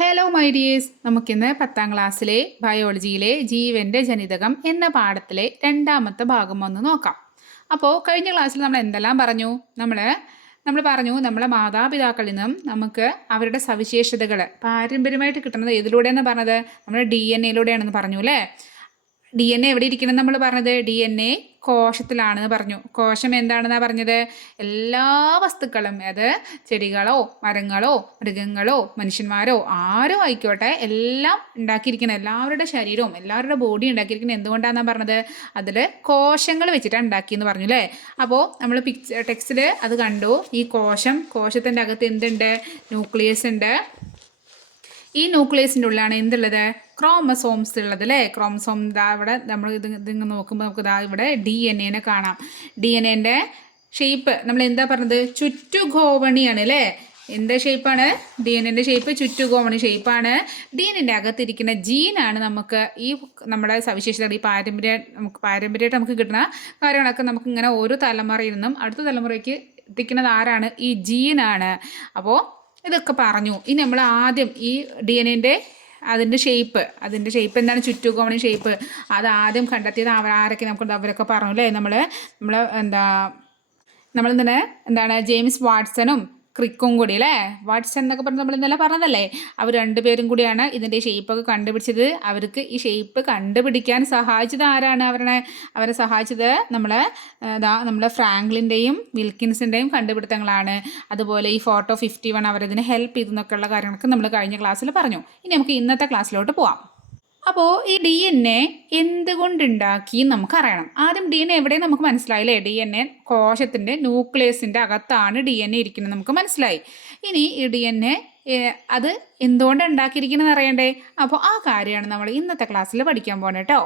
Hello my dears, നമുക്കിന്ന് 10ാം ക്ലാസ്സിലെ ബയോളജിയിലെ ജീവൻ്റെ ജനിതകം എന്ന പാഠത്തിലെ രണ്ടാമത്തെ ഭാഗം ഒന്ന് നോക്കാം. അപ്പോൾ കഴിഞ്ഞ ക്ലാസ്സിൽ നമ്മൾ എന്തെല്ലാം പറഞ്ഞു? നമ്മൾ പറഞ്ഞു നമ്മളെ മാതാപിതാക്കളിൽ നിന്നും നമുക്ക് അവരുടെ സവിശേഷതകൾ പാരമ്പര്യമായിട്ട് കിട്ടുന്നത് ഏതിലൂടെയെന്ന് പറഞ്ഞത് നമ്മുടെ DNA പറഞ്ഞു അല്ലേ. DNA എവിടെ ഇരിക്കണം നമ്മൾ പറഞ്ഞത്? DNA കോശത്തിലാണെന്ന് പറഞ്ഞു. കോശം എന്താണെന്നാണ് പറഞ്ഞത്? എല്ലാ വസ്തുക്കളും, അത് ചെടികളോ മരങ്ങളോ മൃഗങ്ങളോ മനുഷ്യന്മാരോ ആരോ ആയിക്കോട്ടെ, എല്ലാം ഉണ്ടാക്കിയിരിക്കുന്നത്, എല്ലാവരുടെ ശരീരവും എല്ലാവരുടെ ബോഡി ഉണ്ടാക്കിയിരിക്കുന്നത് എന്തുകൊണ്ടാണെന്നാണ് പറഞ്ഞത്? അതിൽ കോശങ്ങൾ വെച്ചിട്ടാണ് ഉണ്ടാക്കിയെന്ന് പറഞ്ഞു അല്ലേ. അപ്പോൾ നമ്മൾ ടെക്സ്റ്റിൽ അത് കണ്ടു. ഈ കോശത്തിൻ്റെ അകത്ത് എന്തുണ്ട്? ന്യൂക്ലിയസ് ഉണ്ട്. ഈ ന്യൂക്ലിയസിൻ്റെ ഉള്ളിലാണ് എന്തുള്ളത്? ക്രോമസോംസ് ഉള്ളത് അല്ലേ. ക്രോമസോം ഇവിടെ നമ്മൾ ഇതിങ്ങ് നോക്കുമ്പോൾ നമുക്ക് ഇവിടെ DNA കാണാം. DNA ഷേപ്പ് നമ്മൾ എന്താ പറഞ്ഞത്? ചുറ്റുഗോവണിയാണ് അല്ലേ. എന്താ ഷേപ്പാണ്? DNA ഷേപ്പ് ചുറ്റുഗോവണി ഷേപ്പാണ്. DNA അകത്തിരിക്കുന്ന ജീനാണ് നമുക്ക് ഈ നമ്മുടെ സവിശേഷതകൾ, ഈ പാരമ്പര്യമായിട്ട് നമുക്ക് കിട്ടുന്ന കാര്യങ്ങളൊക്കെ നമുക്ക് ഇങ്ങനെ ഓരോ തലമുറയിൽ നിന്നും അടുത്ത തലമുറയ്ക്ക് എത്തിക്കുന്നത് ആരാണ്? ഈ ജീനാണ്. അപ്പോൾ ഇതൊക്കെ പറഞ്ഞു. ഇനി നമ്മൾ ആദ്യം ഈ DNA അതിൻ്റെ ഷേപ്പ് എന്താണ്? ചുറ്റുകോണി ഷേപ്പ്. അത് ആദ്യം കണ്ടെത്തിയത് ആരൊക്കെ അവരൊക്കെ പറഞ്ഞു അല്ലേ. നമ്മൾ എന്താണ് ജെയിംസ് വാട്സണും ക്രിക്കും കൂടി അല്ലേ. വാട്സൺ എന്നൊക്കെ പറഞ്ഞ് നമ്മൾ ഇന്നലെ പറഞ്ഞതല്ലേ. അവർ രണ്ടുപേരും കൂടിയാണ് ഇതിൻ്റെ ഷേപ്പൊക്കെ കണ്ടുപിടിച്ചത്. അവർക്ക് ഈ ഷേപ്പ് കണ്ടുപിടിക്കാൻ സഹായിച്ചത് ആരാണ്? അവരെ സഹായിച്ചത് നമ്മളെ ഫ്രാങ്ക്ലിൻ്റെയും വിൽക്കിൻസിൻ്റെയും കണ്ടുപിടുത്തങ്ങളാണ്. അതുപോലെ ഈ ഫോട്ടോ 51 അവരതിന് ഹെൽപ്പ് ചെയ്തെന്നൊക്കെയുള്ള കാര്യങ്ങളൊക്കെ നമ്മൾ കഴിഞ്ഞ ക്ലാസ്സിൽ പറഞ്ഞു. ഇനി നമുക്ക് ഇന്നത്തെ ക്ലാസ്സിലോട്ട് പോവാം. അപ്പോൾ ഈ DNA എന്തുകൊണ്ടുണ്ടാക്കി നമുക്കറിയണം. ആദ്യം DNA എവിടെ നമുക്ക് മനസ്സിലായില്ലേ. DNA കോശത്തിൻ്റെ ന്യൂക്ലിയസിൻ്റെ അകത്താണ് DNA ഇരിക്കുന്നത്, നമുക്ക് മനസ്സിലായി. ഇനി ഈ DNA അത് എന്തുകൊണ്ട് ഉണ്ടാക്കിയിരിക്കണമെന്ന് അറിയണ്ടേ. അപ്പോൾ ആ കാര്യമാണ് നമ്മൾ ഇന്നത്തെ ക്ലാസ്സിൽ പഠിക്കാൻ പോകുന്നത് കേട്ടോ.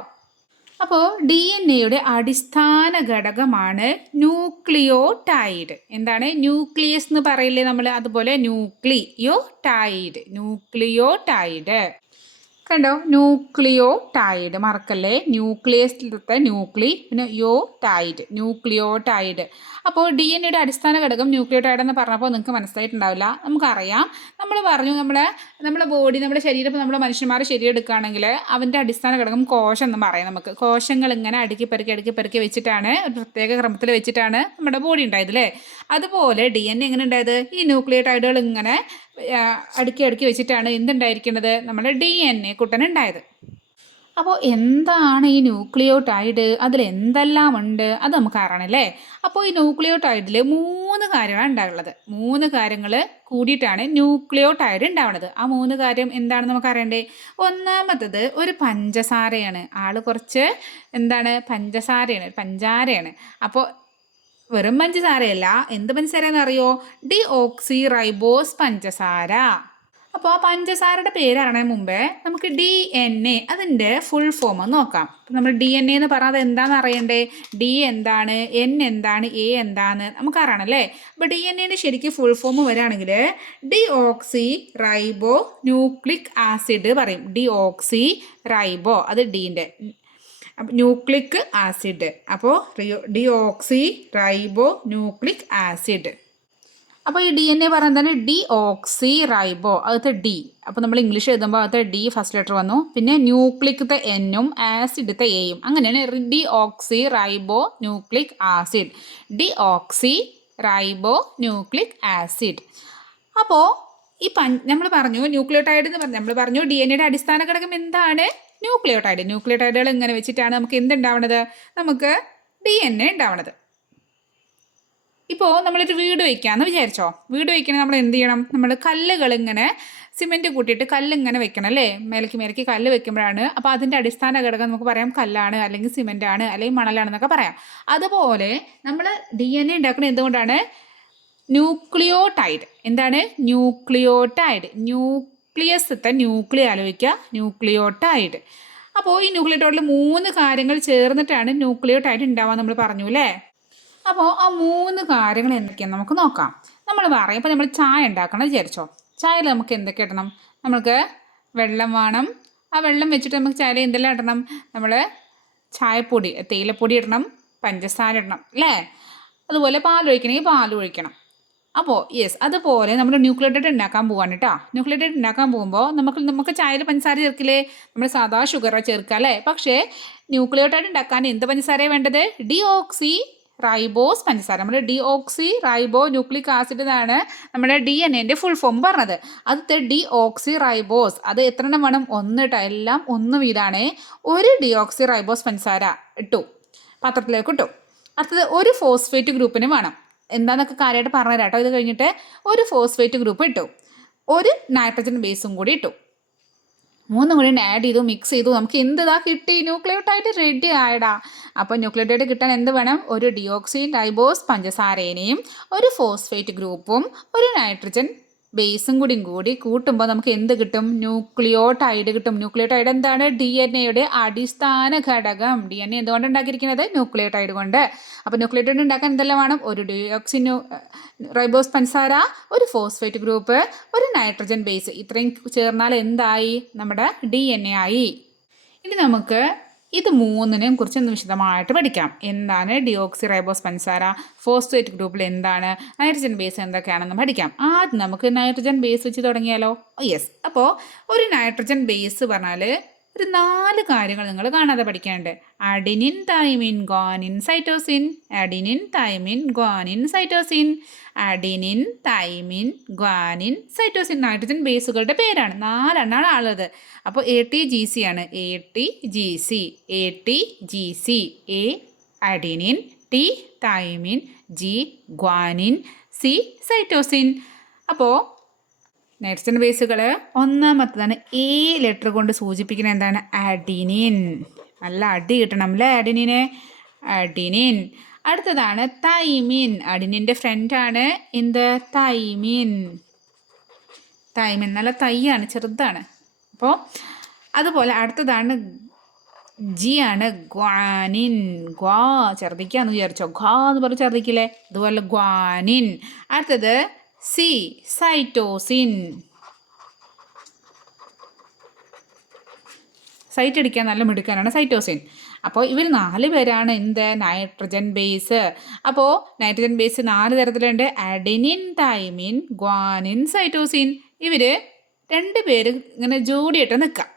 അപ്പോൾ DNAയുടെ അടിസ്ഥാന ഘടകമാണ് ന്യൂക്ലിയോടൈഡ്. എന്താണ്? ന്യൂക്ലിയസ് എന്ന് പറയില്ലേ നമ്മൾ, അതുപോലെ ന്യൂക്ലിയോടൈഡ് കണ്ടോ. ന്യൂക്ലിയോടൈഡ് മറക്കല്ലേ. ന്യൂക്ലിയസിലത്തെ പിന്നെ ന്യൂക്ലിയോടൈഡ്. അപ്പോൾ DNAയുടെ അടിസ്ഥാന ഘടകം ന്യൂക്ലിയോടൈഡ് എന്ന് പറഞ്ഞപ്പോൾ നിങ്ങൾക്ക് മനസ്സിലായിട്ടുണ്ടാവില്ല. നമുക്കറിയാം, നമ്മൾ പറഞ്ഞു നമ്മുടെ ബോഡി, നമ്മുടെ ശരീരം, ഇപ്പോൾ നമ്മുടെ മനുഷ്യന്മാരുടെ ശരീരം എടുക്കുകയാണെങ്കിൽ അവൻ്റെ അടിസ്ഥാന ഘടകം കോശം എന്ന് പറയാം. നമുക്ക് കോശങ്ങൾ ഇങ്ങനെ അടുക്കി പെറുക്കി വെച്ചിട്ടാണ്, ഒരു പ്രത്യേക ക്രമത്തിൽ വെച്ചിട്ടാണ് നമ്മുടെ ബോഡി ഉണ്ടായത് അല്ലേ. അതുപോലെ DNA എങ്ങനെ ഉണ്ടായത്? ഈ ന്യൂക്ലിയോടൈഡുകൾ ഇങ്ങനെ അടുക്കി വെച്ചിട്ടാണ് എന്തുണ്ടായിരിക്കുന്നത്? നമ്മുടെ DNA കുട്ടനുണ്ടായത്. അപ്പോൾ എന്താണ് ഈ ന്യൂക്ലിയോടൈഡ്? അതിൽ എന്തെല്ലാം ഉണ്ട് അത് നമുക്ക് അറിയണമല്ലേ. അപ്പോൾ ഈ ന്യൂക്ലിയോടൈഡിൽ 3 കാര്യമാണ് ഉണ്ടാകുള്ളത്. 3 കാര്യങ്ങൾ കൂടിയിട്ടാണ് ന്യൂക്ലിയോടൈഡ് ഉണ്ടാവുന്നത്. ആ 3 കാര്യം എന്താണെന്ന് നമുക്ക് അറിയണ്ടേ. ഒന്നാമത്തത് ഒരു പഞ്ചസാരയാണ്. ആൾ കുറച്ച് പഞ്ചാരയാണ്. അപ്പോൾ വെറും പഞ്ചസാരയല്ല. എന്ത് പഞ്ചസാരയെന്ന് അറിയോ? ഡിഓക്സി റൈബോസ് പഞ്ചസാര. അപ്പോൾ ആ പഞ്ചസാരയുടെ പേര് അറിയണതിന് മുമ്പേ നമുക്ക് DNA അതിൻ്റെ ഫുൾ ഫോം നോക്കാം. നമ്മൾ DNA എന്ന് പറഞ്ഞാൽ എന്താണെന്ന് അറിയണ്ടേ. D എന്താണ്, N എന്താണ്, A എന്താണ് നമുക്ക് അറിയണമല്ലേ. അപ്പോൾ DNAയുടെ ശരിക്കും ഫുൾ ഫോം വരികയാണെങ്കിൽ ഡിഓക്സി റൈബോ ന്യൂക്ലിക് ആസിഡ് പറയും. ഡിഓക്സി റൈബോ അത് ഡീൻ്റെ ന്യൂക്ലിക് ആസിഡ്. അപ്പോൾ ഡിഓക്സി റൈബോ ന്യൂക്ലിക് ആസിഡ്. അപ്പോൾ ഈ DNA പറയുന്നത് ഡിഓക്സി റൈബോ, അകത്ത് D. അപ്പോൾ നമ്മൾ ഇംഗ്ലീഷ് എഴുതുമ്പോൾ അകത്ത് D ഫസ്റ്റ് ലെറ്റർ വന്നു. പിന്നെ ന്യൂക്ലിക്കത്തെ N-ഉം ആസിഡത്തെ A-യും. അങ്ങനെയാണ് deoxyribonucleic acid. Deoxyribonucleic acid. അപ്പോൾ ഈ നമ്മൾ പറഞ്ഞു ന്യൂക്ലിയോടൈഡ് എന്ന് പറഞ്ഞു. നമ്മൾ പറഞ്ഞു DNAയുടെ അടിസ്ഥാന ഘടകം എന്താണ്? ന്യൂക്ലിയോടൈഡുകൾ ഇങ്ങനെ വെച്ചിട്ടാണ് നമുക്ക് എന്തുണ്ടാവണത്? നമുക്ക് DNA ഉണ്ടാവണത്. ഇപ്പോൾ നമ്മളൊരു വീട് വയ്ക്കാമെന്ന് വിചാരിച്ചോ. വീട് വയ്ക്കണമെങ്കിൽ നമ്മൾ എന്ത് ചെയ്യണം? നമ്മൾ കല്ലുകൾ ഇങ്ങനെ സിമെൻറ്റ് കൂട്ടിയിട്ട് കല്ലിങ്ങനെ വെക്കണം അല്ലേ. മേലേക്ക് കല്ല് വെക്കുമ്പോഴാണ്. അപ്പോൾ അതിൻ്റെ അടിസ്ഥാന ഘടകം നമുക്ക് പറയാം കല്ലാണ്, അല്ലെങ്കിൽ സിമെൻറ്റാണ്, അല്ലെങ്കിൽ മണലാണെന്നൊക്കെ പറയാം. അതുപോലെ നമ്മൾ DNA ഉണ്ടാക്കുന്നത് എന്തുകൊണ്ടാണ്? ന്യൂക്ലിയോടൈഡ്. എന്താണ്? ന്യൂക്ലിയോടൈഡ്. ന്യൂക്ലിയസത്തെ ന്യൂക്ലിയ ആലോചിക്കുക, ന്യൂക്ലിയോടൈഡ്. അപ്പോൾ ഈ ന്യൂക്ലിയോടൈഡിൽ 3 കാര്യങ്ങൾ ചേർന്നിട്ടാണ് ന്യൂക്ലിയോടൈഡ് ഉണ്ടാവാൻ നമ്മൾ പറഞ്ഞു അല്ലേ. അപ്പോൾ ആ 3 കാര്യങ്ങൾ എന്തൊക്കെയാണെന്ന് നമുക്ക് നോക്കാം. നമ്മൾ പറയും, ഇപ്പോൾ നമ്മൾ ചായ ഉണ്ടാക്കണം വിചാരിച്ചോ. ചായയിൽ നമുക്ക് എന്തൊക്കെ ഇടണം? നമുക്ക് വെള്ളം വേണം. ആ വെള്ളം വെച്ചിട്ട് നമുക്ക് ചായയിൽ എന്തെല്ലാം ഇടണം? നമ്മൾ ചായപ്പൊടി, തേയിലപ്പൊടി ഇടണം, പഞ്ചസാര ഇടണം അല്ലേ. അതുപോലെ പാൽ ഒഴിക്കണമെങ്കിൽ പാൽ ഒഴിക്കണം. അപ്പോൾ യെസ്, അതുപോലെ നമ്മൾ ന്യൂക്ലിയോട്ടൈഡ് ഉണ്ടാക്കാൻ പോവാണ് കേട്ടോ. ന്യൂക്ലിയോട്ടൈഡ് ഉണ്ടാക്കാൻ പോകുമ്പോൾ നമുക്ക് ചായയിൽ പഞ്ചസാര ചേർക്കില്ലേ? നമ്മൾ സാധാ ഷുഗർ ചേർക്കുക അല്ലേ? പക്ഷേ ന്യൂക്ലിയോട്ടൈഡ് ഉണ്ടാക്കാൻ എന്ത് പഞ്ചസാരയാണ് വേണ്ടത്? ഡിയോക്സി റൈബോസ് പഞ്ചസാര. നമ്മുടെ ഡിയോക്സി റൈബോ ന്യൂക്ലിക് ആസിഡ് എന്നാണ് നമ്മുടെ DNA ഫുൾ ഫോം പറഞ്ഞത്. അത് ഡിയോക്സി റൈബോസ്, അത് എത്ര എണ്ണം വേണം? 1 കേട്ടോ. എല്ലാം 1 വീതമാണ്. ഒരു ഡിയോക്സി റൈബോസ് പഞ്ചസാര ഇട്ടു, പാത്രത്തിലേക്ക് ഇട്ടു. അടുത്തത് ഒരു ഫോസ്ഫേറ്റ് ഗ്രൂപ്പിന് വേണം. എന്താണെന്നൊക്കെ കാര്യമായിട്ട് പറഞ്ഞു തരാം കേട്ടോ. ഇത് കഴിഞ്ഞിട്ട് ഒരു ഫോസ്ഫേറ്റ് ഗ്രൂപ്പ് ഇട്ടു, ഒരു നൈട്രജൻ ബേസും കൂടി ഇട്ടു. 3 കൂടി ആഡ് ചെയ്തു, മിക്സ് ചെയ്തു. നമുക്ക് എന്തിതാ കിട്ടി? ന്യൂക്ലിയോട്ടൈഡ് റെഡി ആയടാ. അപ്പോൾ ന്യൂക്ലിയോട്ടൈഡ് കിട്ടാൻ എന്ത് വേണം? ഒരു ഡിയോക്സി റൈബോസ് പഞ്ചസാരേനെയും ഒരു ഫോസ്ഫേറ്റ് ഗ്രൂപ്പും ഒരു നൈട്രജൻ ബേസും കൂടി കൂട്ടുമ്പോൾ നമുക്ക് എന്ത് കിട്ടും? ന്യൂക്ലിയോടൈഡ് കിട്ടും. ന്യൂക്ലിയോടൈഡ് എന്താണ്? DNA അടിസ്ഥാന ഘടകം. DNA എന്തുകൊണ്ട് ഉണ്ടാക്കിയിരിക്കുന്നത്? ന്യൂക്ലിയോടൈഡ് കൊണ്ട്. അപ്പോൾ ന്യൂക്ലിയോടൈഡ് ഉണ്ടാക്കാൻ എന്തെല്ലാം വേണം? ഒരു ഡിയോക്സി റൈബോസ് പഞ്ചസാര, ഒരു ഫോസ്ഫേറ്റ് ഗ്രൂപ്പ്, ഒരു നൈട്രജൻ ബേസ്. ഇത്രയും ചേർന്നാൽ എന്തായി? നമ്മുടെ DNA ആയി. ഇനി നമുക്ക് ഇത് 3നെയും കുറിച്ച് ഒന്ന് വിശദമായിട്ട് പഠിക്കാം. എന്താണ് ഡിയോക്സി റൈബോസ് പഞ്ചസാര, ഫോസ്ഫേറ്റ് ഗ്രൂപ്പിൽ എന്താണ്, നൈട്രജൻ ബേസ് എന്തൊക്കെയാണെന്ന് പഠിക്കാം. ആദ്യം നമുക്ക് നൈട്രജൻ ബേസ് വെച്ച് തുടങ്ങിയാലോ? യെസ്. അപ്പോൾ ഒരു നൈട്രജൻ ബേസ് പറഞ്ഞാൽ ഒരു 4 കാര്യങ്ങൾ നിങ്ങൾ കാണാതെ പഠിക്കാനുണ്ട്. Adenine, thymine, guanine, cytosine. Adenine, thymine, guanine, cytosine. Adenine, thymine, guanine, cytosine nitrogen ബേസുകളുടെ പേരാണ്. 4 എണ്ണമാണ് ഉള്ളത്. അപ്പോൾ ATGC ആണ്. ATGC. ATGC. A adenine, T thymine, G guanine, C cytosine. അപ്പോൾ നൈട്രജൻ ബേസുകൾ ഒന്നാമത്തതാണ് A ലെറ്റർ കൊണ്ട് സൂചിപ്പിക്കുന്നത് എന്താണ്? അഡിനിൻ. നല്ല അടി കിട്ടണം അല്ലേ അഡിനിന്? അഡിനിൻ. അടുത്തതാണ് തൈമിൻ. അഡിനിൻ്റെ ഫ്രണ്ടാണ് എന്ത്? തൈമിൻ. തൈമിൻ നല്ല തൈയാണ്, ചെറുതാണ്. അപ്പോൾ അതുപോലെ അടുത്തതാണ് G ആണ് ഗ്വാനിൻ. ഗ്വാ ഛർദിക്കാന്ന് വിചാരിച്ചോ? ഗ്വാ എന്ന് പറഞ്ഞ് ഛർദിക്കില്ലേ? അതുപോലെ ഗ്വാനിൻ. അടുത്തത് C സൈറ്റോസിൻ. സൈറ്റ് അടിക്കാൻ നല്ല മിടുക്കാനാണ് സൈറ്റോസിൻ. അപ്പോൾ ഇവർ 4 പേരാണ് എന്ത്? Nitrogen base. അപ്പോൾ നൈട്രജൻ ബേസ് 4 തരത്തിലുണ്ട്. Adenine, thymine, guanine, cytosine. ഇവർ 2 പേര് ഇങ്ങനെ ജോഡിയായിട്ട് നിൽക്കാം.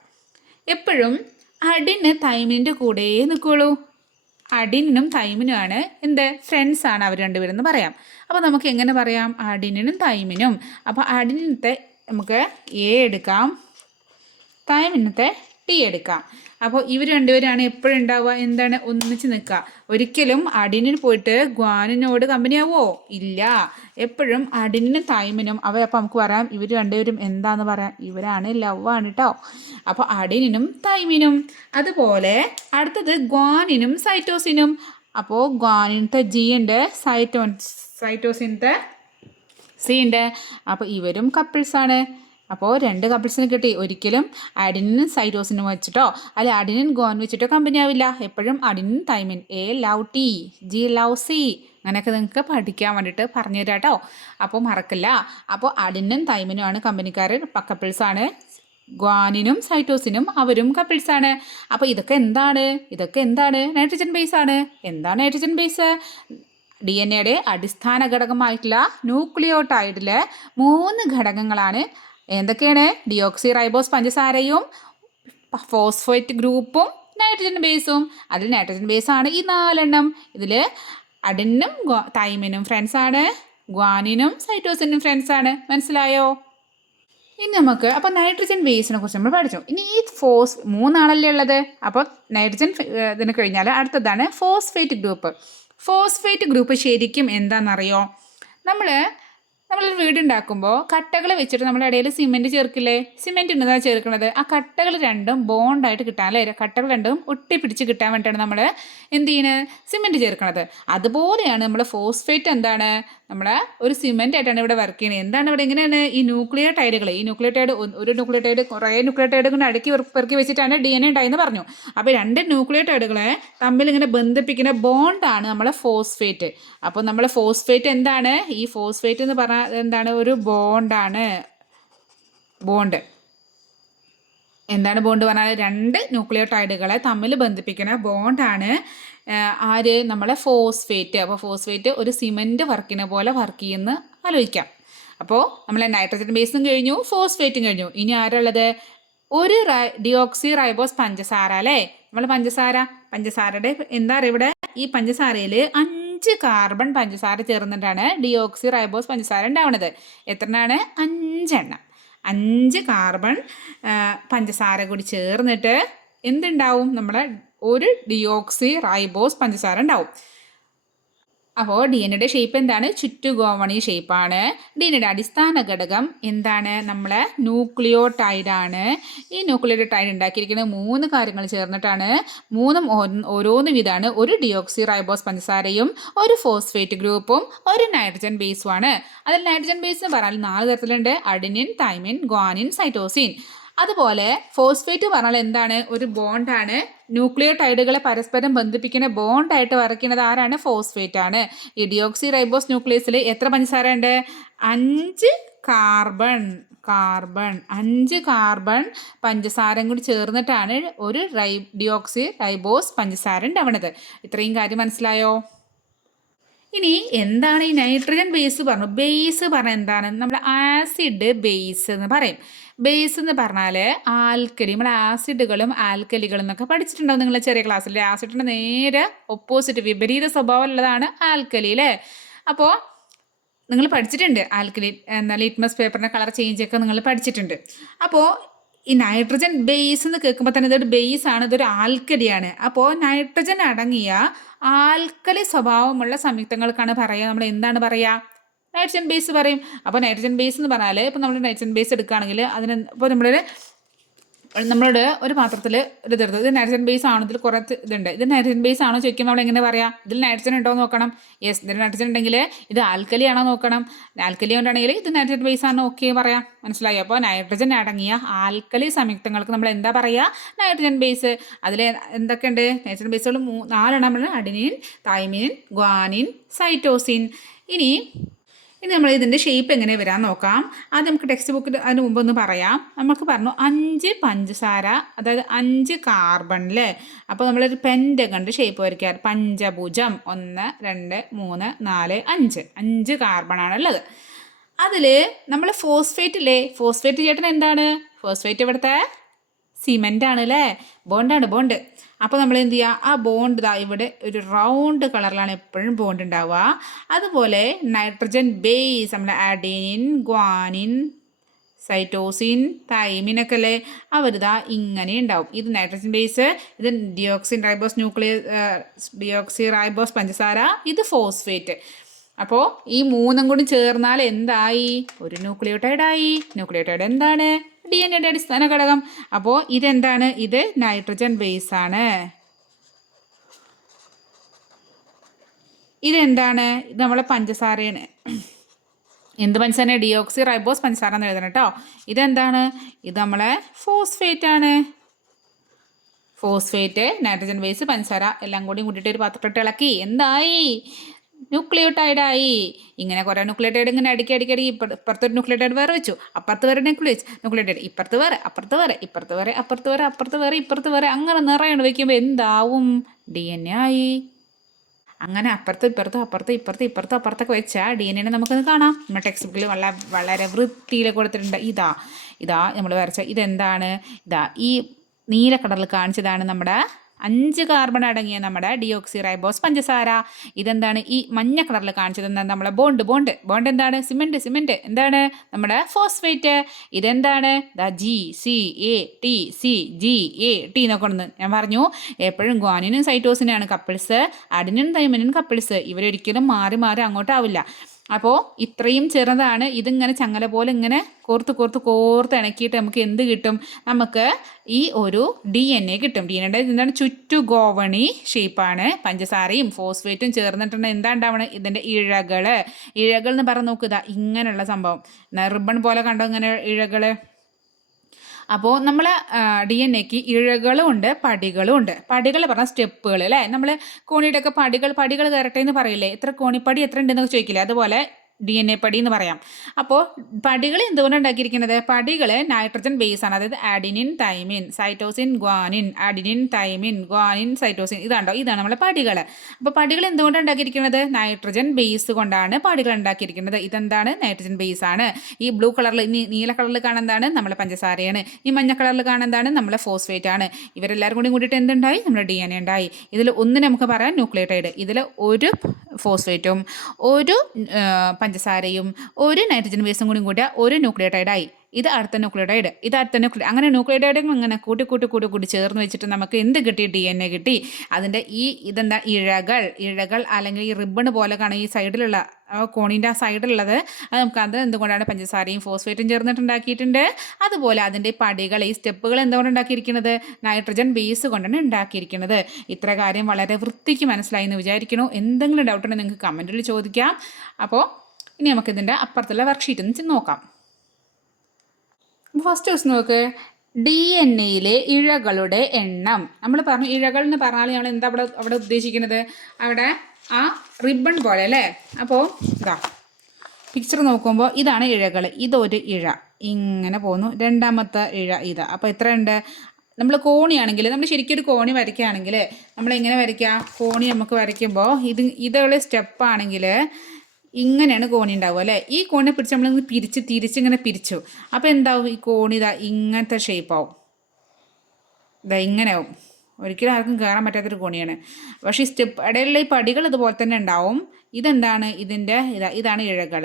എപ്പോഴും അഡിന് തൈമിൻ്റെ കൂടെ നിൽക്കുള്ളൂ. അഡിനും തൈമിനുമാണ് എന്ത്? ഫ്രണ്ട്സാണ് അവർ 2 പേരെന്ന് പറയാം. അപ്പോൾ നമുക്ക് എങ്ങനെ പറയാം? അഡിനും തൈമിനും. അപ്പോൾ അഡിനത്തെ നമുക്ക് A എടുക്കാം, തൈമിനത്തെ T എടുക്കാം. അപ്പോൾ ഇവർ 2 പേരാണ് എപ്പോഴും ഉണ്ടാവുക? എന്താണ്? ഒന്നിച്ച് നിൽക്കുക. ഒരിക്കലും അഡിനിന് പോയിട്ട് ഗ്വാനിനോട് കമ്പനിയാവോ? ഇല്ല. എപ്പോഴും അഡിനും തൈമിനും അപ്പോൾ നമുക്ക് പറയാം ഇവർ 2 പേരും എന്താന്ന് പറയാം? ഇവരാണ് ലവാണ് കേട്ടോ. അപ്പോൾ അഡിനും തൈമിനും. അതുപോലെ അടുത്തത് ഗ്വാനിനും സൈറ്റോസിനും. അപ്പോൾ ഗ്വാനിനത്തെ G ഉണ്ട്, സൈറ്റോസിനത്തെ C ഉണ്ട്. അപ്പോൾ ഇവരും കപ്പിൾസാണ്. അപ്പോൾ 2 കപ്പിൾസിന് കിട്ടി. ഒരിക്കലും അഡിനും സൈറ്റോസിനും വെച്ചിട്ടോ അല്ലെ അഡിനും ഗ്വാൻ വെച്ചിട്ടോ കമ്പനി ആവില്ല. എപ്പോഴും അഡിനും thymine. A love T, G love C. അങ്ങനെയൊക്കെ നിങ്ങൾക്ക് പഠിക്കാൻ വേണ്ടിയിട്ട് പറഞ്ഞു തരാം കേട്ടോ. അപ്പോൾ മറക്കില്ല. അപ്പോൾ അഡിനും തൈമിനുമാണ് കമ്പനിക്കാർ, കപ്പിൾസാണ്. ഗ്വാനിനും സൈറ്റോസിനും അവരും കപ്പിൾസാണ്. അപ്പോൾ ഇതൊക്കെ എന്താണ്? നൈട്രജൻ ബേസ് ആണ്. എന്താണ് നൈട്രജൻ ബേസ്? DNA അടിസ്ഥാന ഘടകമായിട്ടുള്ള ന്യൂക്ലിയോടൈഡിൽ 3 ഘടകങ്ങളാണ്. എന്തൊക്കെയാണ്? ഡിയോക്സി റൈബോസ് പഞ്ചസാരയും ഫോസ്ഫേറ്റ് ഗ്രൂപ്പും നൈട്രജൻ ബേസും. അതിൽ നൈട്രജൻ ബേസാണ് ഈ 4 എണ്ണം. ഇതിൽ അഡിനും തൈമിനും ഫ്രണ്ട്സാണ്, ഗ്വാനിനും സൈറ്റോസിനും ഫ്രണ്ട്സാണ്. മനസ്സിലായോ? ഇനി നമുക്ക് അപ്പോൾ നൈട്രജൻ ബേസിനെ കുറിച്ച് നമ്മൾ പഠിച്ചു. ഇനി ഈ 3 ആണല്ലേ ഉള്ളത്. അപ്പോൾ നൈട്രജൻ ഇതിന് കഴിഞ്ഞാൽ അടുത്തതാണ് ഫോസ്ഫേറ്റ് ഗ്രൂപ്പ്. ഫോസ്ഫേറ്റ് ഗ്രൂപ്പ് ശരിക്കും എന്താണെന്നറിയോ? നമ്മളൊരു വീടുണ്ടാക്കുമ്പോൾ കട്ടകൾ വെച്ചിട്ട് നമ്മുടെ ഇടയിൽ സിമെൻറ്റ് ചേർക്കില്ലേ? സിമെൻറ്റ് ഉണ്ടെന്നാണ് ചേർക്കുന്നത്. ആ കട്ടകൾ രണ്ടും ബോണ്ടായിട്ട് കിട്ടാൻ അല്ലേ? കട്ടകൾ രണ്ടും ഒട്ടിപ്പിടിച്ച് കിട്ടാൻ വേണ്ടിയിട്ടാണ് നമ്മൾ എന്ത് ചെയ്യുന്നത്? സിമെൻറ്റ് ചേർക്കുന്നത്. അതുപോലെയാണ് നമ്മൾ ഫോസ്ഫേറ്റ് എന്താണ്? നമ്മളെ ഒരു സിമെൻ്റ് ആയിട്ടാണ് ഇവിടെ വർക്ക് ചെയ്യുന്നത്. എന്താണ് ഇവിടെ? എങ്ങനെയാണ് ഈ ന്യൂക്ലിയോടൈഡുകൾ, ഈ ന്യൂക്ലിയോടൈഡ് ഒരു ന്യൂക്ലിയോടൈഡ് കുറേ ന്യൂക്ലിയോടൈഡ് കൊണ്ട് അടുക്കി പെറുക്കി വെച്ചിട്ടാണ് DNA ഉണ്ടായെന്ന് പറഞ്ഞു. അപ്പോൾ 2 ന്യൂക്ലിയോടൈഡുകളെ തമ്മിൽ ഇങ്ങനെ ബന്ധിപ്പിക്കുന്ന ബോണ്ടാണ് നമ്മളെ ഫോസ്ഫേറ്റ്. അപ്പോൾ നമ്മളെ ഫോസ്ഫേറ്റ് എന്താണ്? ഈ ഫോസ്ഫേറ്റ് എന്ന് പറഞ്ഞാൽ എന്താണ്? ഒരു ബോണ്ടാണ്. ബോണ്ട്. എന്താണ് ബോണ്ട് പറഞ്ഞാൽ രണ്ട് ന്യൂക്ലിയോടൈഡുകളെ തമ്മിൽ ബന്ധിപ്പിക്കുന്ന ബോണ്ടാണ് ആര് നമ്മളെ ഫോസ്ഫേറ്റ്. അപ്പോൾ ഫോസ്ഫേറ്റ് ഒരു സിമെൻറ്റ് വർക്കിനെ പോലെ വർക്ക് ചെയ്യുന്ന ആലോചിക്കാം. അപ്പോൾ നമ്മളെ നൈട്രജൻ ബേസും കഴിഞ്ഞു, ഫോസ്ഫേറ്റും കഴിഞ്ഞു. ഇനി ആരുള്ളത്? ഒരു ഡിയോക്സി റൈബോസ് പഞ്ചസാര അല്ലേ? നമ്മൾ പഞ്ചസാരയുടെ എന്താ പറയുക ഇവിടെ? ഈ പഞ്ചസാരയിൽ 5 കാർബൺ പഞ്ചസാര ചേർന്നിട്ടാണ് ഡിയോക്സി റൈബോസ് പഞ്ചസാര ഉണ്ടാവുന്നത്. എത്രണ്ണാണ്? 5 എണ്ണം. 5 കാർബൺ പഞ്ചസാര കൂടി ചേർന്നിട്ട് എന്തുണ്ടാവും? നമ്മളെ ഒരു ഡിയോക്സി റൈബോസ് പഞ്ചസാര ഉണ്ടാവും. അപ്പോൾ ഡി എൻ എയുടെ ഷേപ്പ് എന്താണ്? ചുറ്റുഗോവണി ഷേപ്പാണ്. ഡി എൻ എയുടെ അടിസ്ഥാന ഘടകം എന്താണ്? നമ്മളെ ന്യൂക്ലിയോടൈഡാണ്. ഈ ന്യൂക്ലിയോടൈഡ് ഉണ്ടാക്കിയിരിക്കുന്നത് 3 കാര്യങ്ങൾ ചേർന്നിട്ടാണ്. മൂന്നും ഓരോന്ന് വീതമാണ്. ഒരു ഡിയോക്സി റൈബോസ് പഞ്ചസാരയും ഒരു ഫോസ്ഫേറ്റ് ഗ്രൂപ്പും ഒരു നൈട്രജൻ ബേസുമാണ്. അതിൽ നൈട്രജൻ ബേസ് എന്ന് പറഞ്ഞാൽ 4 തരത്തിലുണ്ട്: അഡിനിൻ, തൈമിൻ, ഗ്വാനിൻ, സൈറ്റോസിൻ. അതുപോലെ ഫോസ്ഫേറ്റ് പറഞ്ഞാൽ എന്താണ്? ഒരു ബോണ്ടാണ്. ന്യൂക്ലിയോടൈഡുകളെ പരസ്പരം ബന്ധിപ്പിക്കുന്ന ബോണ്ടായിട്ട് വരയ്ക്കുന്നത് ആരാണ്? ഫോസ്ഫേറ്റ് ആണ്. ഈ ഡിയോക്സി റൈബോസ് ന്യൂക്ലിയസിൽ എത്ര പഞ്ചസാര ഉണ്ട്? 5 കാർബൺ 5 കാർബൺ പഞ്ചസാരയും കൂടി ചേർന്നിട്ടാണ് ഒരു ഡിയോക്സി റൈബോസ് പഞ്ചസാര ഉണ്ടാവുന്നത്. ഇത്രയും കാര്യം മനസ്സിലായോ? ഇനി എന്താണ് ഈ നൈട്രജൻ ബേസ് പറഞ്ഞു? ബേസ് പറഞ്ഞാൽ എന്താണ്? നമ്മൾ ആസിഡ് ബേസ് എന്ന് പറയും. ബേസ് എന്ന് പറഞ്ഞാൽ ആൽക്കലി, നമ്മൾ ആസിഡുകളും ആൽക്കലികളും എന്നൊക്കെ പഠിച്ചിട്ടുണ്ടാവും നിങ്ങൾ ചെറിയ ക്ലാസ്സിൽ. ആസിഡിൻ്റെ നേരെ ഓപ്പോസിറ്റ് വിപരീത സ്വഭാവമുള്ളതാണ് ആൽക്കലി അല്ലേ? അപ്പോൾ നിങ്ങൾ പഠിച്ചിട്ടുണ്ട് ആൽക്കലി എന്നാൽ ലിറ്റ്മസ് പേപ്പറിൻ്റെ കളർ ചേഞ്ച് ഒക്കെ നിങ്ങൾ പഠിച്ചിട്ടുണ്ട്. അപ്പോൾ ഈ നൈട്രജൻ ബേസ് എന്ന് കേൾക്കുമ്പോൾ തന്നെ ഇതൊരു ബേസ് ആണ്, ഇതൊരു ആൽക്കലിയാണ്. അപ്പോൾ നൈട്രജൻ അടങ്ങിയ ആൽക്കലി സ്വഭാവമുള്ള സംയുക്തങ്ങൾക്കാണ് പറയുക. നമ്മൾ എന്താണ് പറയുക? നൈട്രജൻ ബേസ് പറയും. അപ്പോൾ നൈട്രജൻ ബേസ് എന്ന് പറഞ്ഞാൽ ഇപ്പോൾ നമ്മൾ നൈട്രജൻ ബേസ് എടുക്കുകയാണെങ്കിൽ അതിന് ഇപ്പോൾ നമ്മളോട് ഒരു പാത്രത്തിൽ ഒരു ഇതെടുത്തത് ഇത് നൈട്രജൻ ബേസ് ആണോ? ഇതിൽ കുറേ ഇതുണ്ട്. ഇത് നൈട്രജൻ ബേസ് ആണോ ചോദിക്കുമ്പോൾ നമ്മൾ എങ്ങനെ പറയാം? ഇതിൽ നൈട്രജൻ ഉണ്ടോ എന്ന് നോക്കണം. യെസ്, ഇതിൽ നൈട്രജൻ ഉണ്ടെങ്കിൽ ഇത് ആൽക്കലി ആണോ നോക്കണം. ആൽക്കലി കൊണ്ടാണെങ്കിൽ ഇത് നൈട്രജൻ ബേസ് ആണോ? ഓക്കെ പറയാം. മനസ്സിലായോ? അപ്പോൾ നൈട്രജൻ അടങ്ങിയ ആൽക്കലി സംയുക്തങ്ങൾക്ക് നമ്മൾ എന്താ പറയുക? Nitrogen base. അതിൽ എന്തൊക്കെയുണ്ട്? നൈട്രജൻ ബേസുകൾ 4 എണ്ണം: അഡിനിൻ, തൈമിൻ, ഗ്വാനിൻ, സൈറ്റോസിൻ. ഇനി നമ്മൾ ഇതിൻ്റെ ഷേപ്പ് എങ്ങനെ വരാൻ നോക്കാം. അത് നമുക്ക് ടെക്സ്റ്റ് ബുക്കിൽ അതിന് മുമ്പ് ഒന്ന് പറയാം. നമുക്ക് പറഞ്ഞു 5 പഞ്ചസാര, അതായത് 5 കാർബൺ അല്ലേ? അപ്പോൾ നമ്മളൊരു പെൻറ്റഗണിൻ്റെ ഷേപ്പ് വരയ്ക്കുക. പഞ്ചഭുജം 1 2 3 4 5 കാർബണാണുള്ളത്. അതിൽ നമ്മൾ ഫോസ്ഫേറ്റ് ഇല്ലേ? ഫോസ്ഫേറ്റ് ചേട്ടൻ എന്താണ്? ഫോസ്ഫേറ്റ് ഇവിടുത്തെ സിമെൻ്റ് ആണ് അല്ലേ? ബോണ്ട്. അപ്പോൾ നമ്മൾ എന്ത് ചെയ്യുക? ആ ബോണ്ട് ഇവിടെ ഒരു റൗണ്ട് കളറിലാണ് എപ്പോഴും ബോണ്ട് ഉണ്ടാവുക. അതുപോലെ നൈട്രജൻ ബേസ് നമ്മൾ അഡിനിൻ, ഗ്വാനിൻ, സൈറ്റോസിൻ, തൈമിനൊക്കെ അല്ലേ? അവരിതാ ഇങ്ങനെ ഉണ്ടാവും. ഇത് നൈട്രജൻ ബേസ്, ഇത് ഡിയോക്സി റൈബോസ് പഞ്ചസാര, ഇത് ഫോസ്ഫേറ്റ്. അപ്പോൾ ഈ 3 കൂടി ചേർന്നാൽ എന്തായി? ഒരു ന്യൂക്ലിയോടൈഡായി. ന്യൂക്ലിയോടൈഡ് എന്താണ്? ഡി എൻ എയുടെ അടിസ്ഥാന ഘടകം. അപ്പോൾ ഇതെന്താണ്? ഇത് നൈട്രജൻ ബേസ് ആണ്. ഇതെന്താണ്? ഇത് നമ്മളെ പഞ്ചസാരയാണ്. എന്ത് പഞ്ചസാര? ഡിയോക്സി റൈബോസ് പഞ്ചസാര എന്ന് എഴുതണം കേട്ടോ. ഇതെന്താണ്? ഇത് നമ്മളെ ഫോസ്ഫേറ്റ് ആണ്. ഫോസ്ഫേറ്റ്, നൈട്രജൻ ബേസ്, പഞ്ചസാര എല്ലാം കൂടി കൂട്ടിയിട്ട് ഒരു പാത്രത്തിട്ട് ഇളക്കി എന്തായി? ന്യൂക്ലിയോടൈഡായി. ഇങ്ങനെ കുറേ ന്യൂക്ലിയോടൈഡ് ഇങ്ങനെ അടിക്കി ഇപ്പുറത്തൊരു ന്യൂക്ലിയോടൈഡ് വേറെ വെച്ചു, അപ്പുറത്ത് വേറെ ന്യൂക്ലിയോടൈഡ്, ഇപ്പുറത്ത് വേറെ, ഇപ്പുറത്ത് വേറെ അങ്ങനെ നിറയാണ് വയ്ക്കുമ്പോൾ എന്താവും? ഡി എൻ എ ആയി. അങ്ങനെ അപ്പുറത്തൊക്കെ വെച്ചാൽ ഡി എൻ എനെ നമുക്കൊന്ന് കാണാം. നമ്മുടെ ടെക്സ്റ്റ് ബുക്കിൽ വളരെ വൃത്തിയിൽ കൊടുത്തിട്ടുണ്ട്. ഇതാ നമ്മൾ വരച്ച ഇതെന്താണ്? ഈ നീല കളറിൽ കാണിച്ചതാണ് നമ്മുടെ 5 കാർബൺ അടങ്ങിയ നമ്മുടെ ഡിയോക്സി റൈബോസ് പഞ്ചസാര. ഇതെന്താണ്? ഈ മഞ്ഞ കളറിൽ കാണിച്ചത് എന്താണ്? നമ്മളെ ബോണ്ട് എന്താണ്? സിമെന്റ് എന്താണ്? നമ്മുടെ ഫോസ്ഫേറ്റ്. ഇതെന്താണ്? GCAT എന്നൊക്കെ ഉണ്ട്. ഞാൻ പറഞ്ഞു എപ്പോഴും ഗ്വാനിനും സൈറ്റോസിനാണ് കപ്പിൾസ്, അഡിനും തൈമിനും കപ്പിൾസ്. ഇവരൊരിക്കലും മാറി അങ്ങോട്ടാവില്ല. അപ്പോൾ ഇത്രയും ചെറുതാണ്. ഇതിങ്ങനെ ചങ്ങല പോലെ ഇങ്ങനെ കോർത്ത് ഇണക്കിയിട്ട് നമുക്ക് എന്ത് കിട്ടും? നമുക്ക് ഈ ഒരു ഡി എൻ എ കിട്ടും. ഡി എൻ എയുടെ എന്താണ്? ചുറ്റുഗോവണി ഷേപ്പാണ്. പഞ്ചസാരയും ഫോസ്ഫേറ്റും ചേർന്നിട്ടുണ്ട്. എന്താ ഉണ്ടാവണം? ഇതിൻ്റെ ഇഴകൾ എന്ന് പറഞ്ഞ് നോക്കുക. ഇങ്ങനെയുള്ള സംഭവം റിബൺ പോലെ കണ്ടോ ഇങ്ങനെ ഇഴകൾ. അപ്പോൾ നമ്മൾ ഡി എൻ എക്ക് ഇഴകളും ഉണ്ട്, പടികളും ഉണ്ട്. പടികൾ പറഞ്ഞാൽ സ്റ്റെപ്പുകൾ അല്ലേ? നമ്മൾ കോണിയുടെയൊക്കെ പടികൾ കയറട്ടെ എന്ന് പറയില്ലേ? എത്ര കോണിപ്പടി എത്ര ഉണ്ടെന്നൊക്കെ ചോദിക്കില്ലേ? അതുപോലെ DNA പടി എന്ന് പറയാം. അപ്പോൾ പടികൾ എന്തുകൊണ്ടാണ് ഉണ്ടാക്കിയിരിക്കുന്നത്? പടികൾ നൈട്രജൻ ബേസ് ആണ്. അതായത് adenine, thymine, cytosine, guanine, adenine, thymine, guanine, cytosine. ഇതാണ് നമ്മളെ പടികൾ. അപ്പോൾ പടികൾ എന്തുകൊണ്ടാണ് ഉണ്ടാക്കിയിരിക്കുന്നത്? നൈട്രജൻ ബേസ് കൊണ്ടാണ് പടികൾ ഉണ്ടാക്കിയിരിക്കുന്നത്. ഇതെന്താണ്? നൈട്രജൻ ബേസ് ആണ്. ഈ ബ്ലൂ കളറിൽ, നീല കളറിൽ കാണുന്നതാണ് നമ്മളെ പഞ്ചസാരയാണ്. ഈ മഞ്ഞ കളറിൽ കാണുന്നതാണ് നമ്മളെ ഫോസ്ഫേറ്റ് ആണ്. ഇവരെല്ലാവരും കൂടിയിട്ട് എന്തുണ്ടായി? നമ്മുടെ DNA ഉണ്ടായി. ഇതിൽ ഒന്ന് നമുക്ക് പറയാം ന്യൂക്ലിയോടൈഡ്. ഇതിൽ ഒരു ഫോസ്ഫേറ്റും ഒരു പഞ്ചസാരയും ഒരു നൈട്രജൻ ബേസും കൂടിയ ഒരു ന്യൂക്ലിയോടൈഡായി. ഇത് അടുത്ത ന്യൂക്ലിയോടൈഡ്, ഇത് അടുത്ത ന്യൂക്ലിയോ, അങ്ങനെ ന്യൂക്ലിയോടൈഡും ഇങ്ങനെ കൂട്ടി ചേർന്ന് വെച്ചിട്ട് നമുക്ക് എന്ത് കിട്ടി? DNA കിട്ടി. അതിൻ്റെ ഇതെന്താ? ഇഴകൾ അല്ലെങ്കിൽ ഈ റിബൺ പോലെ കാണും ഈ സൈഡിലുള്ള കോണിൻ്റെ ആ സൈഡിലുള്ളത്. അത് എന്തുകൊണ്ടാണ്? പഞ്ചസാരയും ഫോസ്ഫേറ്റും ചേർന്നിട്ടുണ്ടാക്കിയിട്ടുണ്ട്. അതുപോലെ അതിൻ്റെ പടികൾ, ഈ സ്റ്റെപ്പുകൾ എന്തുകൊണ്ട് ഉണ്ടാക്കിയിരിക്കുന്നത്? നൈട്രജൻ ബേസ് കൊണ്ടാണ് ഉണ്ടാക്കിയിരിക്കുന്നത്. ഇത്ര കാര്യം വളരെ വൃത്തിക്ക് മനസ്സിലായി എന്ന് വിചാരിക്കുന്നു. എന്തെങ്കിലും ഡൗട്ട് ഉണ്ടെങ്കിൽ നിങ്ങൾക്ക് കമൻറ്റിൽ ചോദിക്കാം. അപ്പോൾ ഇനി നമുക്കിതിൻ്റെ അപ്പുറത്തുള്ള വർക്ക്ഷീറ്റ് ഒന്ന് നോക്കാം. ഫസ്റ്റ് ക്വസ്റ്റ്യൻ നോക്ക്. DNA ഇഴകളുടെ എണ്ണം. നമ്മൾ പറഞ്ഞു ഇഴകൾ എന്ന് പറഞ്ഞാൽ നമ്മൾ എന്താ അവിടെ ഉദ്ദേശിക്കുന്നത്? അവിടെ ആ റിബൺ പോലെ അല്ലേ? അപ്പോൾ ഇതാ പിക്ചർ നോക്കുമ്പോൾ ഇതാണ് ഇഴകൾ. ഇതൊരു ഇഴ ഇങ്ങനെ പോകുന്നു. രണ്ടാമത്തെ ഇഴ ഇതാ. അപ്പോൾ എത്രയുണ്ട്? നമ്മൾ കോണിയാണെങ്കിൽ, നമ്മൾ ശരിക്കും ഒരു കോണി വരയ്ക്കുകയാണെങ്കിൽ നമ്മളെങ്ങനെ വരയ്ക്കുക? കോണി നമുക്ക് വരയ്ക്കുമ്പോൾ ഇതുള്ള സ്റ്റെപ്പാണെങ്കിൽ ഇങ്ങനെയാണ് കോണി ഉണ്ടാവുക അല്ലേ? ഈ കോണിനെ പിടിച്ച് നമ്മളിങ്ങനെ തിരിച്ചിങ്ങനെ പിരിച്ചു. അപ്പോൾ എന്താവും? ഈ കോണി ഇതാ ഇങ്ങനത്തെ ഷേപ്പാവും. ഇതാ ഇങ്ങനെ ആവും. ഒരിക്കലും ആർക്കും കയറാൻ പറ്റാത്തൊരു കോണിയാണ്. പക്ഷേ ഈ സ്റ്റെപ്പ് ഇടയിലുള്ള ഈ പടികൾ ഇതുപോലെ തന്നെ ഉണ്ടാവും. ഇതെന്താണ്? ഇതാണ് ഇഴകൾ.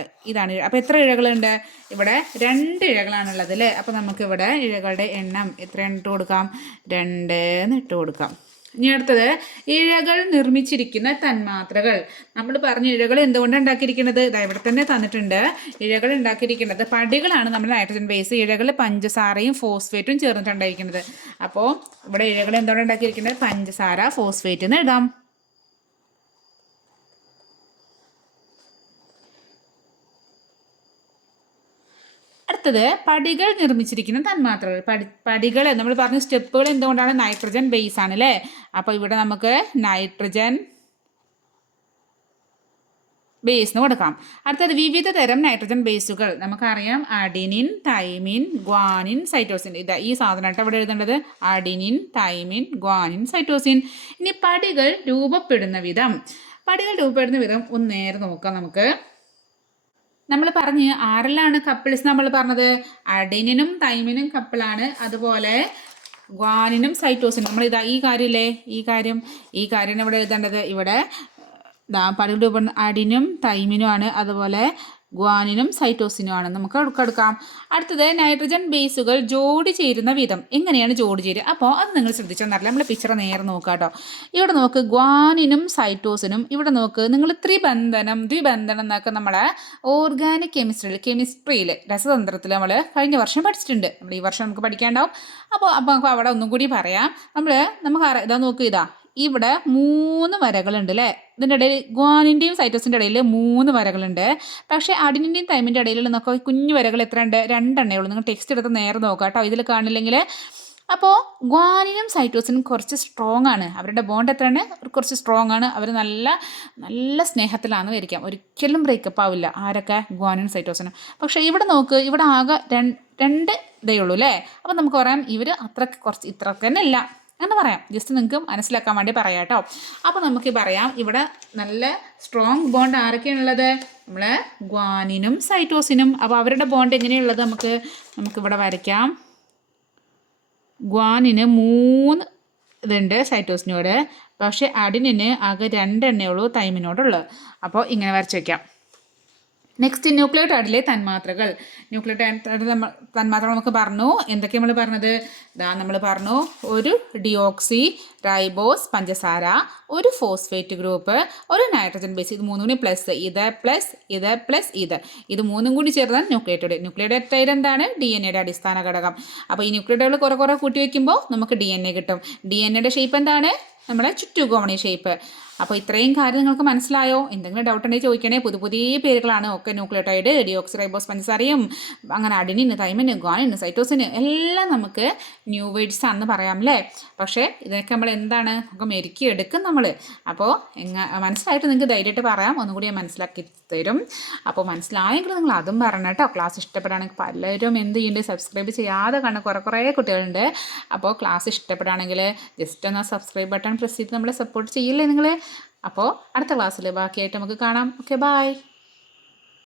അപ്പോൾ എത്ര ഇഴകളുണ്ട്? ഇവിടെ 2 ഇഴകളാണുള്ളത് അല്ലേ? അപ്പോൾ നമുക്കിവിടെ ഇഴകളുടെ എണ്ണം എത്രയാണ് ഇട്ട് കൊടുക്കാം? 2 എന്ന് ഇട്ട് കൊടുക്കാം. ഇനി അടുത്തത് ഇഴകൾ നിർമ്മിച്ചിരിക്കുന്ന തന്മാത്രകൾ. നമ്മൾ പറഞ്ഞ ഇഴകൾ എന്തുകൊണ്ടാണ് ഉണ്ടാക്കിയിരിക്കുന്നത്? ഇതാ ഇവിടെ തന്നെ തന്നിട്ടുണ്ട്. ഇഴകൾ ഉണ്ടാക്കിയിരിക്കുന്നത് പടികളാണ് നമ്മുടെ നൈട്രജൻ ബേസ്. ഇഴകൾ പഞ്ചസാരയും ഫോസ്ഫേറ്റും ചേർന്നിട്ടുണ്ടായിരിക്കുന്നത്. അപ്പോൾ ഇവിടെ ഇഴകൾ എന്തുകൊണ്ടാണ് ഉണ്ടാക്കിയിരിക്കുന്നത്? പഞ്ചസാര, ഫോസ്ഫേറ്റ് എന്ന് എഴുതാം. അടുത്തത് പടികൾ നിർമ്മിച്ചിരിക്കുന്ന തന്മാത്രകൾ. പടികൾ നമ്മൾ പറഞ്ഞ സ്റ്റെപ്പുകൾ എന്തുകൊണ്ടാണ്? നൈട്രജൻ ബേസ് ആണ് അല്ലേ? അപ്പോൾ ഇവിടെ നമുക്ക് നൈട്രജൻ ബേസിന് കൊടുക്കാം. അടുത്തത് വിവിധ തരം നൈട്രജൻ ബേസുകൾ. നമുക്കറിയാം അഡിനിൻ, തൈമിൻ, ഗ്വാനിൻ, സൈറ്റോസിൻ. ഈ സാധനമായിട്ട് അവിടെ എഴുതേണ്ടത് അഡിനിൻ, തൈമിൻ, ഗ്വാനിൻ, സൈറ്റോസിൻ. ഇനി പടികൾ രൂപപ്പെടുന്ന വിധം ഒന്ന് നേരെ നോക്കാം. നമ്മൾ പറഞ്ഞ് ആരെല്ലാണ് കപ്പിൾസ് നമ്മൾ പറഞ്ഞത്? അഡിനിനും തൈമിനും കപ്പിളാണ്. അതുപോലെ ഗ്വാനിനും സൈറ്റോസിനും. നമ്മൾ ഈ കാര്യമില്ലേ? ഈ കാര്യം ഇവിടെ എഴുതേണ്ടത് ഇവിടെ പടികൾ രൂപപ്പെടുന്ന അഡിനും തൈമിനുമാണ്. അതുപോലെ ഗ്വാനിനും സൈറ്റോസിനുമാണ്. നമുക്ക് എടുക്കാം. അടുത്തത് നൈട്രജൻ ബേസുകൾ ജോഡി ചേരുന്ന വിധം. എങ്ങനെയാണ് ജോഡി ചേരുക? അപ്പോൾ അത് നിങ്ങൾ ശ്രദ്ധിച്ചെന്നറിയില്ല. നമ്മൾ പിക്ചർ നേരെ നോക്കുക കേട്ടോ. ഇവിടെ നോക്ക്, ഗ്വാനിനും സൈറ്റോസിനും. ഇവിടെ നോക്ക്, നിങ്ങൾ ദ്വിബന്ധനം എന്നൊക്കെ നമ്മളെ ഓർഗാനിക് കെമിസ്ട്രിയിൽ രസതന്ത്രത്തിൽ നമ്മൾ കഴിഞ്ഞ വർഷം പഠിച്ചിട്ടുണ്ട്. നമ്മൾ ഈ വർഷം നമുക്ക് പഠിക്കാണ്ടാവും. അപ്പോൾ നമുക്ക് അവിടെ ഒന്നും കൂടി പറയാം. ഇതാ നോക്ക്, ഇവിടെ 3 വരകളുണ്ട് അല്ലേ? ഇതിൻ്റെ ഇടയിൽ ഗ്വാനിൻ്റെയും സൈറ്റോസിൻ്റെ ഇടയിൽ 3 വരകളുണ്ട്. പക്ഷേ അഡിനിൻ്റെയും തൈമിൻ്റെ ഇടയിൽ നോക്കുക, കുഞ്ഞു വരകൾ എത്ര ഉണ്ട്? 2 എണ്ണേ ഉള്ളൂ. നിങ്ങൾ ടെക്സ്റ്റ് എടുത്ത് നേരെ നോക്കാം കേട്ടോ, ഇതിൽ കാണില്ലെങ്കിൽ. അപ്പോൾ ഗ്വാനിനും സൈറ്റോസിനും കുറച്ച് സ്ട്രോങ് ആണ്. അവരുടെ ബോണ്ട് എത്രയാണ്? കുറച്ച് സ്ട്രോങ് ആണ്. അവർ നല്ല നല്ല സ്നേഹത്തിലാണ് വരിക്കാം. ഒരിക്കലും ബ്രേക്കപ്പ് ആവില്ല. ആരൊക്കെ? ഗ്വാനിനും സൈറ്റോസിനും. പക്ഷേ ഇവിടെ നോക്ക്, ഇവിടെ ആകെ 2 ഇതേ ഉള്ളൂ അല്ലേ? അപ്പോൾ നമുക്ക് പറയാം ഇവർ ഇത്രക്ക് തന്നെ അല്ല എന്ന് പറയാം. ജസ്റ്റ് നിങ്ങൾക്ക് മനസ്സിലാക്കാൻ വേണ്ടി പറയാം കേട്ടോ. അപ്പോൾ നമുക്ക് പറയാം, ഇവിടെ നല്ല സ്ട്രോങ് ബോണ്ട് ആരൊക്കെയാണുള്ളത്? നമ്മൾ ഗ്വാനിനും സൈറ്റോസിനും. അപ്പോൾ അവരുടെ ബോണ്ട് എങ്ങനെയുള്ളത് നമുക്കിവിടെ വരയ്ക്കാം. ഗ്വാനിന് 3 ഇതുണ്ട് സൈറ്റോസിനോട്. പക്ഷേ അഡിനിന് ആകെ 2 എണ്ണേ ഉള്ളൂ തൈമിനോടുള്ളത്. അപ്പോൾ ഇങ്ങനെ വരച്ച് വയ്ക്കാം. നെക്സ്റ്റ് ന്യൂക്ലിയോടൈഡിലെ തന്മാത്രകൾ. തന്മാത്രകൾ നമുക്ക് പറഞ്ഞു. എന്തൊക്കെ നമ്മൾ പറഞ്ഞത്? നമ്മൾ പറഞ്ഞു ഒരു ഡിയോക്സി റൈബോസ് പഞ്ചസാര, ഒരു ഫോസ്ഫേറ്റ് ഗ്രൂപ്പ്, ഒരു നൈട്രജൻ ബേസ്. ഇത് 3 കൂടി പ്ലസ് ഇത് 3 കൂടി ചേർന്നാൽ ന്യൂക്ലിയോടൈഡ്. ന്യൂക്ലിയോടൈഡ് എന്താണ്? DNA അടിസ്ഥാന ഘടകം. അപ്പോൾ ഈ ന്യൂക്ലിയോടൈഡുകൾ കുറേ കൂട്ടി വയ്ക്കുമ്പോൾ നമുക്ക് DNA കിട്ടും. DNAയുടെ ഷേപ്പ് എന്താണ്? നമ്മുടെ ചുറ്റുകോണി ഷേപ്പ്. അപ്പോൾ ഇത്രയും കാര്യം നിങ്ങൾക്ക് മനസ്സിലായോ? എന്തെങ്കിലും ഡൗട്ട് ഉണ്ടെങ്കിൽ ചോദിക്കണേ. പുതിയ പുതിയ പേരുകളാണ് ഒക്കെ. ന്യൂക്ലിയോടൈഡ്, ഡിയോക്സിറൈബോസ് പഞ്ചസാരയും അങ്ങനെ അഡിനിന്, തൈമിന്, ഗ്വാനിന്, സൈറ്റോസിന് എല്ലാം നമുക്ക് ന്യൂ വേർഡ്സ് ആണെന്ന് പറയാം അല്ലേ? പക്ഷേ ഇതൊക്കെ നമ്മൾ എന്താണ് നമുക്ക് മെരുക്കി എടുക്കും നമ്മൾ. അപ്പോൾ മനസ്സിലായിട്ട് നിങ്ങൾക്ക് ധൈര്യമായിട്ട് പറയാം. ഒന്നുകൂടി ഞാൻ മനസ്സിലാക്കി തരും. അപ്പോൾ മനസ്സിലായെങ്കിൽ നിങ്ങൾ അതും പറയണം കേട്ടോ. ക്ലാസ് ഇഷ്ടപ്പെടുകയാണെങ്കിൽ പലരും എന്ത് ചെയ്യുന്നുണ്ട്, സബ്സ്ക്രൈബ് ചെയ്യാതെ കാണുന്ന കുറേ കുട്ടികളുണ്ട്. അപ്പോൾ ക്ലാസ് ഇഷ്ടപ്പെടുകയാണെങ്കിൽ ജസ്റ്റ് ഒന്ന് സബ്സ്ക്രൈബ് ബട്ടൺ പ്രസ് ചെയ്ത് നമ്മളെ സപ്പോർട്ട് ചെയ്യില്ലേ നിങ്ങൾ? അപ്പോൾ അടുത്ത ക്ലാസ്സിൽ ബാക്കിയായിട്ട് നമുക്ക് കാണാം. Okay, by.